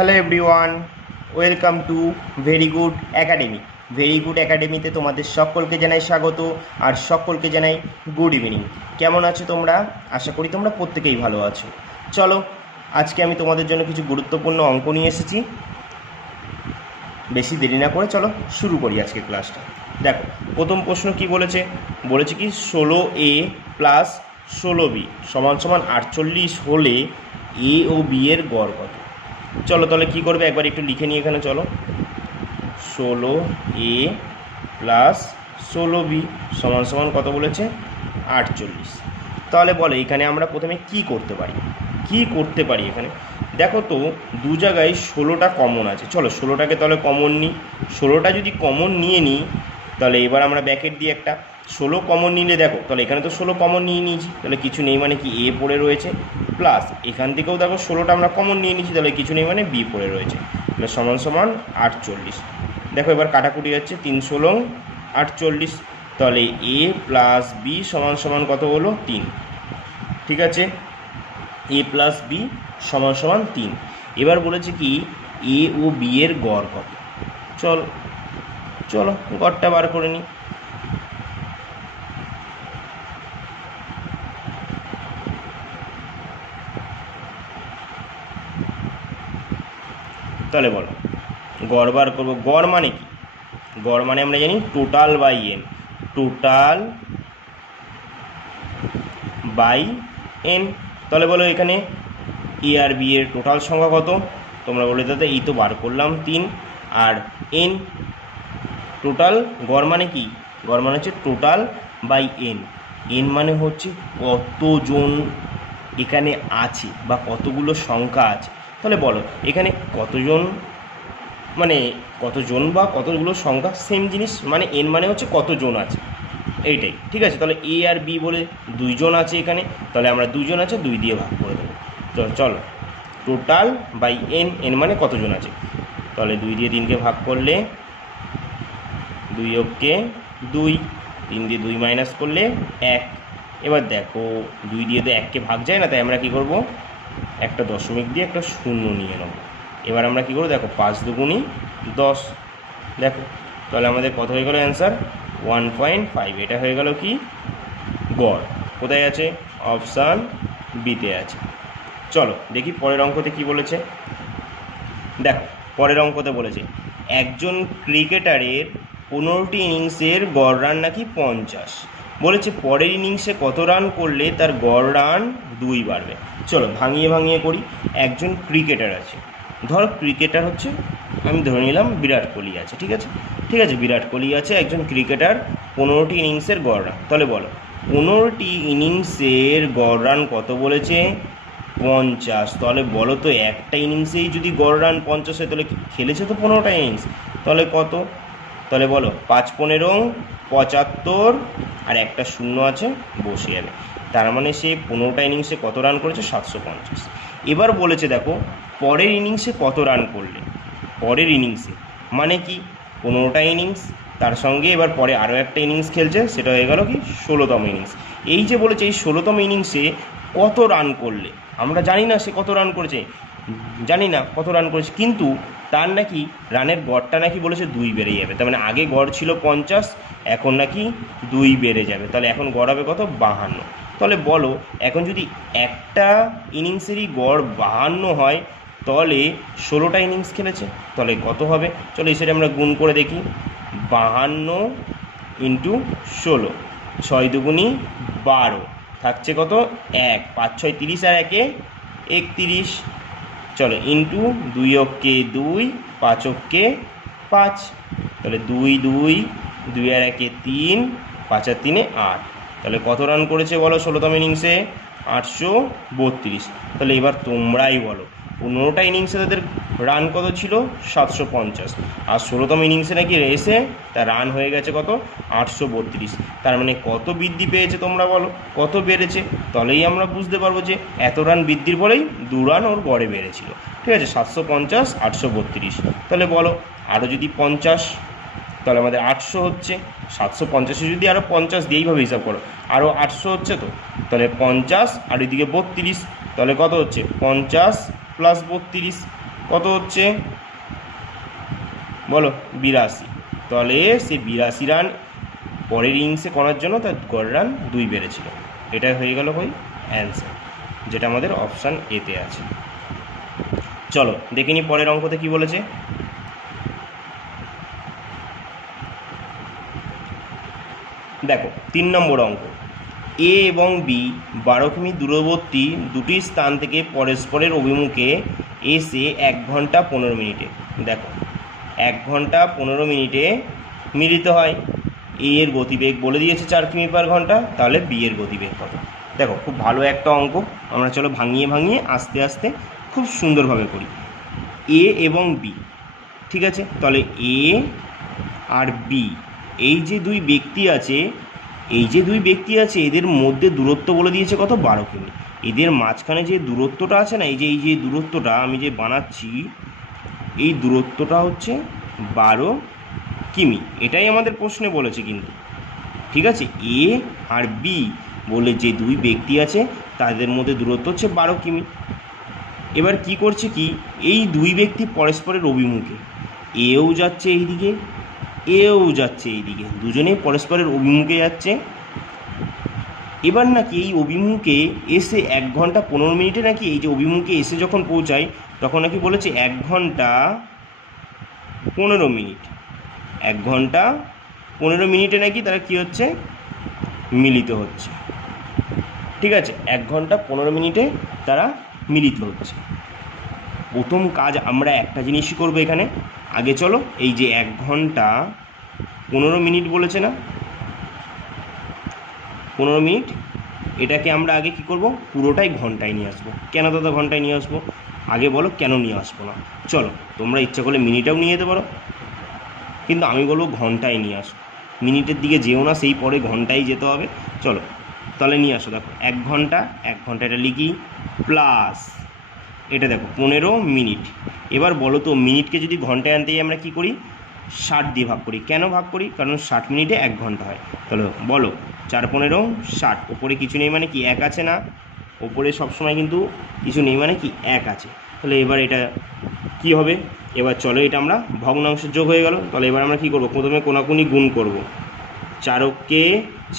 Hello everyone, welcome to very good academy. Very good একাডেমিতে তোমাদের সকলকে জানাই স্বাগত আর সকলকে জানাই গুড ইভিনিং। কেমন আছো তোমরা? আশা করি তোমরা প্রত্যেকেই ভালো আছো। চলো, আজকে আমি তোমাদের জন্য কিছু গুরুত্বপূর্ণ অঙ্ক নিয়ে এসেছি। বেশি দেরি না করে চলো শুরু করি আজকে ক্লাসটা। দেখো, প্রথম প্রশ্ন কি বলেছে? বলেছে কি 16A প্লাস 16B সমান সমান 48 হলে এ ও বি এর গড় কত? চলো তাহলে কী করবে একবার একটু লিখে নিই এখানে। চলো, 16A প্লাস 16B সমান সমান কত বলেছে? 48। তাহলে বলে এখানে আমরা প্রথমে কি করতে পারি এখানে? দেখো তো, দু জায়গায় 16টা কমন আছে। চলো 16টাকে তাহলে কমন নিই। 16টা যদি কমন নিয়ে নিই তাহলে এবার আমরা ব্যাকেট দিয়ে একটা 16 কমন নিলে দেখো, তাহলে এখানে তো 16 কমন নিয়ে নিয়েছি, তাহলে কিছু নেই মানে কি এ পড়ে রয়েছে, প্লাস এখান থেকেও দেখো 16টা আমরা কমন নিয়ে নিয়েছি, তাহলে কিছু নেই মানে বি পড়ে রয়েছে, তাহলে সমান সমান 48। দেখো এবার কাটাকুটি যাচ্ছে, 3 16 48, তাহলে এ প্লাস বি সমান সমান কত হলো? 3। ঠিক আছে, এ প্লাস বি সমান সমান 3। এবার বলেছে কি এ ও বি এর গড় কত? চলো গড়টা বার করে নিই। তাহলে বলো, গড় বার করবো। গড় মানে কি? গড় মানে আমরা জানি total by N, total by N. তাহলে বলো এখানে এ আর বি এর টোটাল সংখ্যা কত? তোমরা বলে দাদা এই তো বার করলাম 3, আর এন টোটাল। গড় মানে কি? গড় মানে হচ্ছে টোটাল বাই এন। এন মানে হচ্ছে কতজন এখানে আছে বা কতগুলো সংখ্যা আছে। তাহলে বলো এখানে কতজন, মানে কতজন বা কতগুলো সংখ্যা সেম জিনিস, মানে এন মানে হচ্ছে কতজন আছে, এইটাই। ঠিক আছে, তাহলে এ আর বি বলে 2 জন আছে এখানে, তাহলে আমরা 2 জন আছে 2 দিয়ে ভাগ করে দেবো। তো চলো, টোটাল বাই এন, এন মানে কতজন আছে, তাহলে 2 দিয়ে 3কে ভাগ করলে 2 অক্ষে 2, 3 দিয়ে 2 মাইনাস করলে 1। এবার দেখো 2 দিয়ে তো 1কে ভাগ যায় না, তাই আমরা কী করব? একটা দশমিক দিয়ে একটা শূন্য নিয়ে নেব। এবার আমরা কী করবো? দেখো 5 দুগুণি 10। দেখো তাহলে আমাদের কত হয়ে গেল অ্যান্সার? 1.5। এটা হয়ে গেল কি গড়। কোথায় আছে? অপশান বিতে আছে। চলো দেখি পরের অঙ্কতে কি বলেছে। দেখো পরের অঙ্কতে বলেছে একজন ক্রিকেটারের 15টি ইনিংসের গড় রান নাকি 50। বলেছে পরের ইনিংসে কত রান করলে তার গড় রান 2 বাড়বে। চলো ভাঙিয়ে করি। একজন ক্রিকেটার আছে, ধর ক্রিকেটার হচ্ছে, আমি ধরে নিলাম বিরাট কোহলি আছে। ঠিক আছে, বিরাট কোহলি আছে, একজন ক্রিকেটার, 15টি ইনিংসের গড় রান। তাহলে বলো 15টি ইনিংসের গড় রান কত বলেছে? 50। তাহলে বলো তো একটা ইনিংসেই যদি গড় রান 50 হয় তাহলে খেলেছে তো 15টা ইনিংস, তাহলে কত? তাহলে বলো 5 15 75, আর একটা শূন্য আছে বসে যাবে, তার মানে সে 15টা ইনিংসে কত রান করেছে? 750। এবার বলেছে দেখো পরের ইনিংসে কত রান করলে। পরের ইনিংসে মানে কি 15টা ইনিংস, তার সঙ্গে এবার পরে আরও একটা ইনিংস খেলছে, সেটা হয়ে গেল কি 16তম ইনিংস। এই যে বলেছে এই 16তম ইনিংসে কত রান করলে, আমরা জানি না সে কত রান করেছে, কিন্তু তার নাকি রানের গড়টা নাকি বলেছে 2 বেড়ে যাবে। তার মানে আগে গড় ছিল 50, এখন নাকি 2 বেড়ে যাবে। তাহলে এখন গড় হবে কত? 52। তাহলে বলো এখন যদি একটা ইনিংসেরই গড় 52 হয় তাহলে 16টা ইনিংস খেলেছে, তাহলে কত হবে? চলো এই সাইডে আমরা গুণ করে দেখি। 52 ইন্টু 16, 6 দুগুণি 12, থাকছে কত? 1, 5 6 30, আর 1 31। চলো ইন্টু 2 অক্ষে 2, 5 অক্ষে 5, তাহলে 2 2, 2 আর 1 3, 5 আর 3 8। তাহলে কত রান করেছে বলো 16তম ইনিংসে? 832। তাহলে এবার তোমরাই বলো 15টা ইনিংসে তাদের রান কত ছিল? 750, আর 16তম ইনিংসে নাকি এসে তার রান হয়ে গেছে কত? 832। তার মানে কত বৃদ্ধি পেয়েছে তোমরা বলো, কত বেড়েছে? তাহলেই আমরা বুঝতে পারবো যে এত রান বৃদ্ধির ফলেই 2 রান ওর গড়ে বেড়েছিল। ঠিক আছে, 750 832। তাহলে বলো আরও যদি 50, তাহলে আমাদের 800 হচ্ছে। 750-এ যদি আরও 50 দিয়ে এইভাবে হিসাব করো, আরও 800 হচ্ছে তো, তাহলে 50 আর এদিকে 32, তাহলে কত হচ্ছে? 50 প্লাস 32, কত হচ্ছে বলো 82। তাহলে সে 82 রান পরের ইনিংসে করার জন্য তার গড় রান 2 বেড়েছিল। এটা হয়ে গেল ওই অ্যান্সার, যেটা আমাদের অপশান এতে আছে। চলো দেখে নিই পরের অঙ্কতে কি বলেছে। দেখো 3 নম্বর অঙ্ক, এ এবং বি 12 কিমি দূরবর্তী দুটি স্থান থেকে পরস্পরের অভিমুখে এসে 1 ঘন্টা 15 মিনিটে, দেখো 1 ঘন্টা 15 মিনিটে মিলিত হয়। এ এর গতিবেগ বলে দিয়েছে 4 কিমি পার ঘন্টা, তাহলে বি এর গতিবেগ কত। দেখো খুব ভালো একটা অঙ্ক, আমরা চলো ভাঙিয়ে ভাঙিয়ে আস্তে আস্তে খুব সুন্দরভাবে করি। এ এবং বি, ঠিক আছে, তাহলে এ আর বি এই যে দুই ব্যক্তি আছে, এদের মধ্যে দূরত্ব বলে দিয়েছে কত 12 কিমি। এদের মাঝখানে যে দূরত্বটা আছে না, এই যে দূরত্বটা আমি যে বানাচ্ছি, এই দূরত্বটা হচ্ছে 12 কিমি। এটাই আমাদের প্রশ্নে বলেছে কিন্তু, ঠিক আছে। এ আর বি বলে যে দুই ব্যক্তি আছে তাদের মধ্যে দূরত্ব হচ্ছে 12 কিমি। এবার কি করছে কি, এই দুই ব্যক্তি পরস্পরের অভিমুখে, এও যাচ্ছে এইদিকে, এও যাচ্ছে এইদিকে, দুজনেই পরস্পরের অভিমুখে যাচ্ছে। এবার নাকি এই অভিমুখে এসে 1 ঘন্টা 15 মিনিটে নাকি এই যে অভিমুখে এসে যখন পৌঁছায় তখন নাকি বলেছে 1 ঘন্টা 15 মিনিট, 1 ঘন্টা 15 মিনিটে নাকি তারা কি হচ্ছে, মিলিত হচ্ছে, ঠিক আছে। 1 ঘন্টা 15 মিনিটে তারা মিলিত হচ্ছে। প্রথম কাজ আমরা একটা জিনিসই করবো এখানে, আগে চলো এই যে 1 ঘন্টা 15 মিনিট বলেছে না, 15 মিনিট, এটাকে আমরা আগে কি করব, পুরোটাই ঘন্টায় নিয়ে আসবো। কেন দাদা ঘন্টায় নিয়ে আসবো, আগে বলো কেন নিয়ে আসবো না। চলো তোমরা ইচ্ছা করলে মিনিটেও নিয়ে যেতে পারো, কিন্তু আমি বলবো ঘন্টায় নিয়ে আসো। মিনিটের দিকে যেও না, সেই পরে ঘন্টায় যেতে হবে। চলো তাহলে নিয়ে আসো। দেখো 1 ঘন্টা, 1 ঘন্টা এটা লিখি, প্লাস এটা দেখো 15 মিনিট। এবার বলো তো মিনিটকে যদি ঘন্টায় আনতে আমরা কি করি, 60 দিয়ে ভাগ করি। কেন ভাগ করি, কারণ 60 মিনিটে 1 ঘন্টা হয়। তাহলে বলো 4 15 60, ওপরে কিছু নেই মানে কি 1 আছে না, ওপরে সবসময় কিন্তু কিছু নেই মানে কি 1 আছে। তাহলে এবার এটা কি হবে, এবার চলো এটা আমরা ভগ্নাংশের যোগ হয়ে গেল। তাহলে এবার আমরা কি করব, প্রথমে কোনাকুনি গুণ করব, 4কে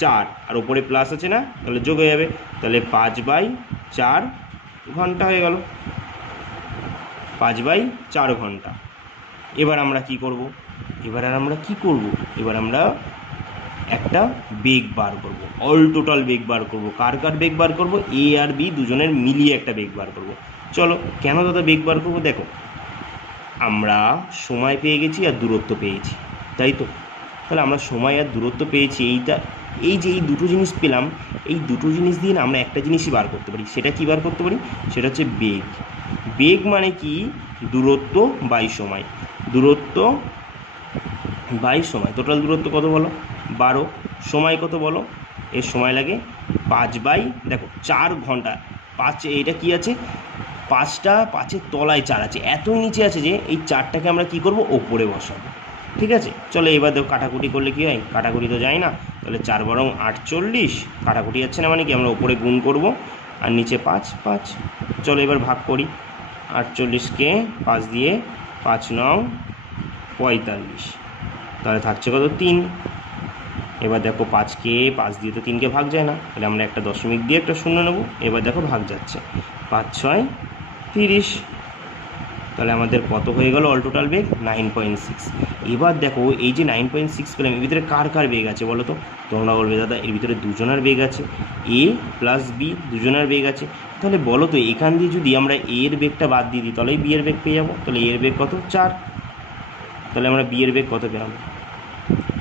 4 আর ওপরে প্লাস আছে না, তাহলে যোগ হয়ে যাবে। তাহলে 5/4 ঘন্টা হয়ে গেল, 5/4 ঘন্টা। এবার আমরা কি করব, এবার আমরা একটা বেগ বার করব, অল টোটাল বেগ বার করব। কার বেগ বার করব, এ আর বি দুজনের মিলিয়ে একটা বেগ বার করব। চলো কেন দাদা বেগ বার করব, দেখো আমরা সময় পেয়ে গেছি আর দূরত্ব পেয়েছি, তাই তো। তাহলে আমরা সময় আর দূরত্ব পেয়েছি, এই যে এই দুটো জিনিস পেলাম, এই দুটো জিনিস দিয়ে না আমরা একটা জিনিসই বার করতে পারি। সেটা কি বার করতে পারি, সেটা হচ্ছে বেগ। বেগ মানে কি, দূরত্ব বাই সময়, দূরত্ব বাই সময়। টোটাল দূরত্ব কত বলো 12, সময় কত বলো, এর সময় লাগে 5/4 ঘন্টা। 5 এটা কি আছে, 5টা 5-এর তলায় 4 আছে, এতই নিচে আছে যে এই 4টাকে আমরা কি করব, ওপরে বসাবো, ঠিক আছে। চলো এবার দেখো কাটাকুটি করলে কি হয়, কাটাকুটি তো যায় না, তাহলে 4 বরং 48, কাটাকুটি যাচ্ছে না মানে কি আমরা ওপরে গুণ করব আর নিচে 5 5। চলো এবার ভাগ করি, 48কে 5 দিয়ে 5 9 45, তাহলে থাকছে কত 3। এবার দেখো 5কে 5 দিয়ে তো 3কে ভাগ যায় না, তাহলে আমরা একটা দশমিক দিয়ে একটা শূন্য নেব। এবার দেখো ভাগ যাচ্ছে, 5 6 30, তাহলে আমাদের কত হয়ে গেল অল টোটাল বেগ 9.6। এবার দেখো এই যে 9.6 পেলাম, এর ভিতরে কার বেগ আছে বলো তো, তোমরা বলবে দাদা এর ভিতরে দুজনের বেগ আছে, এ প্লাস বি দুজনের বেগ আছে। তাহলে বলো তো এখান দিয়ে যদি আমরা এ এর বেগটা বাদ দিয়ে দিই তাহলে বি এর বেগ পেয়ে যাবো। তাহলে এর বেগ কত 4, তাহলে আমরা বি এর বেগ কত পেলাম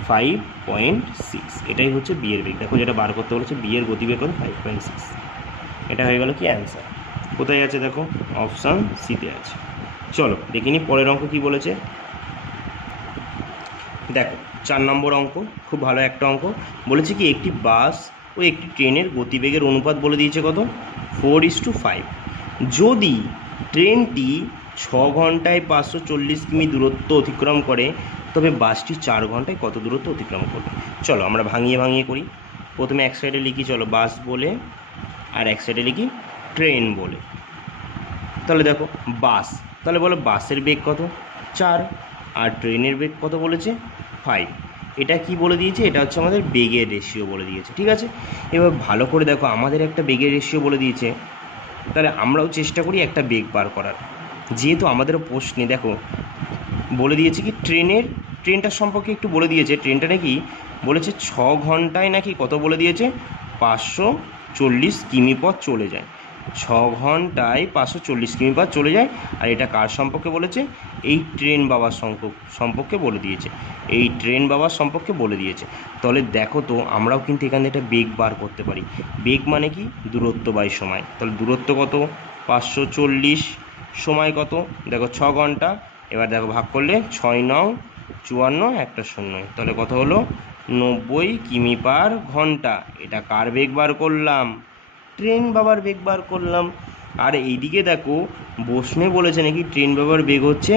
5.6। এটাই হচ্ছে বি এর বেগ। দেখো যেটা বার করতে বলেছে, বি এর গতিবেগ কত 5.6। এটা হয়ে গেল কি অ্যান্সার। কোথায় আছে দেখো, অপশান সিতে আছে। চলো দেখিনি পরের অঙ্ক কি বলেছে। দেখো 4 নম্বর অঙ্ক, খুব ভালো একটা অঙ্ক। বলেছে কি একটি বাস ও একটি ট্রেনের গতিবেগের অনুপাত বলে দিয়েছে কত 4:5। যদি ট্রেনটি 6 ঘন্টায় 540 কিমি দূরত্ব অতিক্রম করে, তবে বাসটি 4 ঘন্টায় কত দূরত্ব অতিক্রম করবে। চলো আমরা ভাঙিয়ে ভাঙিয়ে করি। প্রথমে এক সাইডে লিখি চলো বাস বলে, আর এক সাইডে লিখি ট্রেন বলে। তাহলে দেখো বাস, তাহলে বলো বাসের বেগ কত 4, আর ট্রেনের বেগ কত বলেছে 5। এটা কি বলে দিয়েছে, এটা হচ্ছে আমাদের বেগের রেশিও বলে দিয়েছে। ঠিক আছে, এবার ভালো করে দেখো আমাদের একটা বেগের রেশিও বলে দিয়েছে, তাহলে আমরাও চেষ্টা করি একটা বেগ বার করার। যেহেতু আমাদেরও প্রশ্নে দেখো বলে দিয়েছে কি ট্রেনটার সম্পর্কে একটু বলে দিয়েছে। ট্রেনটা নাকি বলেছে 6 ঘন্টায় নাকি কত বলে দিয়েছে 540 কিমি পথ চলে যায়। 6 ঘন্টায় 540 কিমি পথ চলে যায়। আর এটা কার সম্পর্কে বলেছে, এই ট্রেন বাবার সম্পর্কে বলে দিয়েছে, এই ট্রেন বাবার সম্পর্কে বলে দিয়েছে। তাহলে দেখো তো আমরাও কিন্তু এখানে একটা বেগ বার করতে পারি। বেগ মানে কি দূরত্ব বাই সময়। তাহলে দূরত্ব কত 540, সময় কত দেখো 6 ঘন্টা। এবার দেখো ভাগ করলে 6 9 54, একটা 0, তাহলে কত হলো 90 কিমি পার ঘন্টা। এটা কার বেগ বার করলাম, ট্রেন বাবার বেগ বার করলাম। আর এইদিকে দেখো প্রশ্নে বলেছে নাকি ট্রেন বাবার বেগ হচ্ছে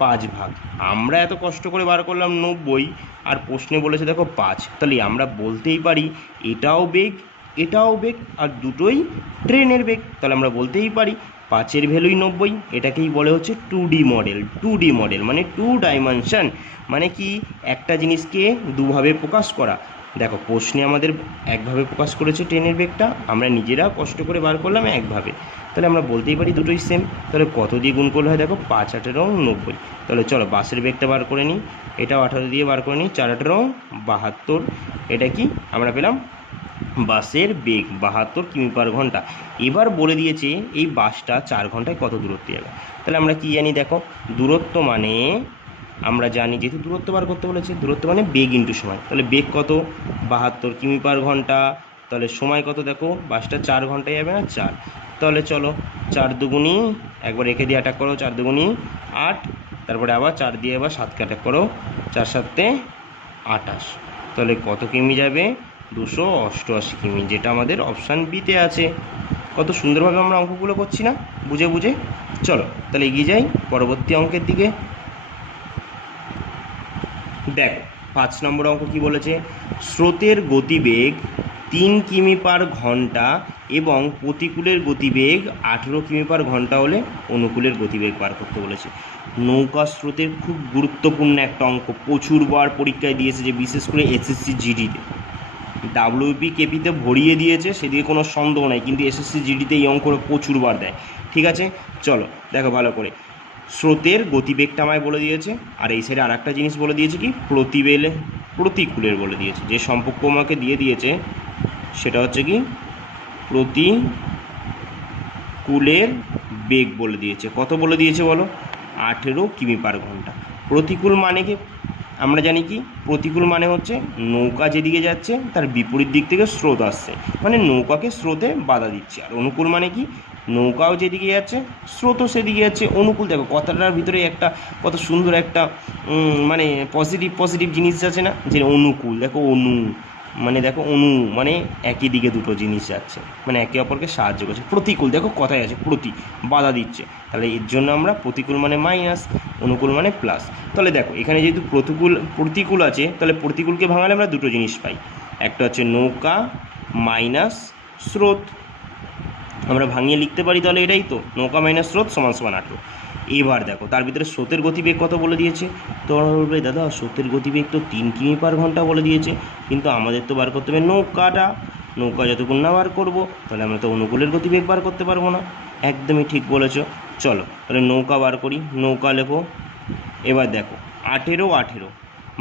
5 ভাগ। আমরা এত কষ্ট করে বার করলাম 90, আর প্রশ্নে বলেছে দেখো 5, তাহলে আমরা বলতেই পারি এটাও বেগ এটাও বেগ, আর দুটোই ট্রেনের বেগ। তাহলে আমরা বলতেই পারি 5-এর ভ্যালুই 90। এটাকেই বলে হচ্ছে 2D মডেল। 2D মডেল মানে 2 ডাইমেনশন, মানে কি একটা জিনিসকে দুভাবে প্রকাশ করা। দেখো প্রশ্নে আমাদের একভাবে প্রকাশ করেছে ট্রেনের বেগটা, আমরা নিজেরা কষ্ট করে বার করলাম একভাবে। তাহলে আমরা বলতেই পারি দুটোই সেম। তাহলে কত দিয়ে গুণ করলে হয় দেখো 5 18 90। তাহলে চলো বাসের বেগটা বার করে নিই, এটাও 18 দিয়ে বার করে নিই, 4 18 72। এটা কি আমরা পেলাম বাসের বেগ 72 কিমি পার ঘন্টা। এবার বলে দিয়েছে এই বাসটা 4 ঘন্টায় কত দূরত্ব যাবে। তাহলে আমরা কি জানি দেখো, দূরত্ব মানে আমরা জানি যেহেতু দূরত্ব বার করতে বলেছে, দূরত্ব মানে বেগ ইন্টু সময়। তাহলে বেগ কত 72 কিমি পার ঘন্টা, তাহলে সময় কত দেখো বাসটা 4 ঘন্টায় যাবে না 4। তাহলে চলো 4 দুগুণি একবার রেখে দিয়ে অ্যাটাক করো, 4 দুগুণি 8, তারপরে আবার 4 দিয়ে আবার 7কে অ্যাটাক করো, 4 7 28। তাহলে কত কিমি যাবে 288 কিমি, যেটা আমাদের অপশান বিতে আছে। কত সুন্দরভাবে আমরা অঙ্কগুলো করছি না বুঝে বুঝে। চলো তাহলে এগিয়ে যাই পরবর্তী অঙ্কের দিকে। দেখো 5 নম্বর অঙ্ক কি বলেছে, স্রোতের গতিবেগ 3 কিমি পার ঘন্টা এবং প্রতিকূলের গতিবেগ 18 কিমি পার ঘন্টা হলে অনুকূলের গতিবেগ বার করতে বলেছে। নৌকা স্রোতের খুব গুরুত্বপূর্ণ একটা অঙ্ক, প্রচুরবার পরীক্ষায় দিয়েছে, যে বিশেষ করে এসএসসি জিডিতে। ডাব্লিউপি কেপিতে ভরিয়ে দিয়েছে, সেদিকে কোনো সন্দেহ নাই, কিন্তু এসএসসি জিডিতে এই অঙ্কটা প্রচুরবার দেয়। ঠিক আছে চলো দেখো ভালো করে, স্রোতের গতিবেগটা আমায় বলে দিয়েছে, আর এই সাইডে আর একটা জিনিস বলে দিয়েছে কি প্রতিকূলের বলে দিয়েছে। যে সম্পর্ক আমাকে দিয়ে দিয়েছে সেটা হচ্ছে কি প্রতিকূলের বেগ বলে দিয়েছে। কত বলে দিয়েছে বলো 18 কিমি পার ঘন্টা। প্রতিকূল মানে কি আমরা জানি কি, প্রতিকূল মানে হচ্ছে নৌকা যেদিকে যাচ্ছে তার বিপরীত দিক থেকে স্রোত আসছে, মানে নৌকাকে স্রোতে বাধা দিচ্ছে। আর অনুকূল মানে কি, নৌকাও যেদিকে যাচ্ছে স্রোতও সেদিকে যাচ্ছে। অনুকূল দেখো কথাটার ভিতরে একটা কত সুন্দর একটা মানে পজিটিভ জিনিস আছে না, যে অনুকূল। দেখো দেখো অনু মানে একই দিকে দুটো জিনিস যাচ্ছে, মানে একে অপরকে সাহায্য করছে। প্রতিকূল দেখো কথায় আছে প্রতি, বাধা দিচ্ছে, তাহলে এর জন্য আমরা প্রতিকূল মানে মাইনাস, অনুকূল মানে প্লাস। তাহলে দেখো এখানে যেহেতু প্রতিকূল আছে, তাহলে প্রতিকূলকে ভাঙালে আমরা দুটো জিনিস পাই, একটা হচ্ছে নৌকা মাইনাস স্রোত। আমরা ভাঙিয়ে লিখতে পারি, তাহলে এটাই তো নৌকা মাইনাস স্রোত সমান সমান 18। এবার দেখো তার ভিতরে স্রোতের গতিবেগ কত বলে দিয়েছে। তো বলবে দাদা স্রোতের গতিবেগ তো 3 কিমি পার ঘন্টা বলে দিয়েছে, কিন্তু আমাদের তো বার করতে হবে নৌকা যতক্ষণ না বার করবো তাহলে আমরা তো অনুকূলের গতিবেগ বার করতে পারবো না। একদমই ঠিক বলেছ। চলো তাহলে নৌকা বার করি, নৌকা লেখো। এবার দেখো 18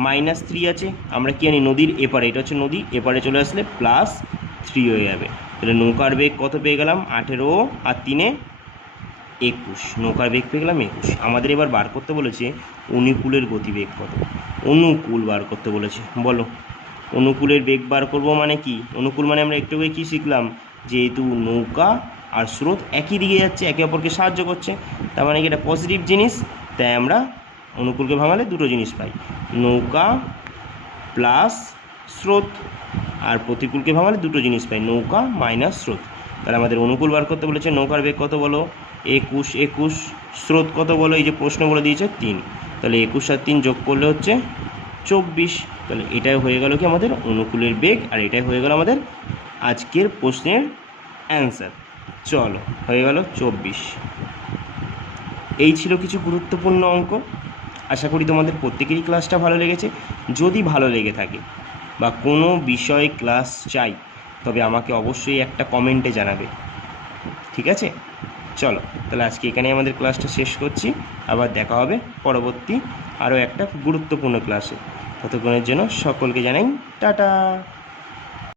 -3 আছে, আমরা কি জানি নদীর এপারে, এটা হচ্ছে নদী, এপারে চলে আসলে +3 হয়ে যাবে। তাহলে নৌকার বেগ কত পেয়ে গেলাম 18 আর 3 21, নৌকার বেগ পেয়ে গেলাম 21। আমাদের এবার বার করতে বলেছে অনুকূলের গতিবেগ কত, অনুকূল বার করতে বলেছে। বলো অনুকূলের বেগ বার করব মানে কি, অনুকূল মানে আমরা একটু আগে কী শিখলাম, যেহেতু নৌকা আর স্রোত একই দিকে যাচ্ছে, একে অপরকে সাহায্য করছে, তার মানে কি এটা পজিটিভ জিনিস, তাই আমরা অনুকূলকে ভাঙালে দুটো জিনিস পাই, নৌকা প্লাস স্রোত, আর প্রতিকূলকে ভাঙালে দুটো জিনিস পাই, নৌকা মাইনাস স্রোত। তাহলে আমাদের অনুকূল বার করতে বলেছে, নৌকার বেগ কত বলো 21, স্রোত কত বলো, এই যে প্রশ্ন বলে দিয়েছে 3, তাহলে 21 আর 3 যোগ করলে হচ্ছে 24। তাহলে এটাই হয়ে গেল কি আমাদের অনুকূলের বেগ, আর এটাই হয়ে গেল আমাদের আজকের প্রশ্নের অ্যান্সার। চলো হয়ে গেল 24। এই ছিল কিছু গুরুত্বপূর্ণ অঙ্ক। আশা করি তোমাদের প্রত্যেকেরই ক্লাসটা ভালো লেগেছে। যদি ভালো লেগে থাকে বা কোনো বিষয়ে ক্লাস চাই, তবে আমাকে অবশ্যই একটা কমেন্টে জানাবে, ঠিক আছে? চলো তাহলে আজকে এখানেই আমাদের ক্লাসটা শেষ করছি। আবার দেখা হবে পরবর্তী আরও একটা গুরুত্বপূর্ণ ক্লাসে। ততক্ষণের জন্য সকলকে জানাই টাটা।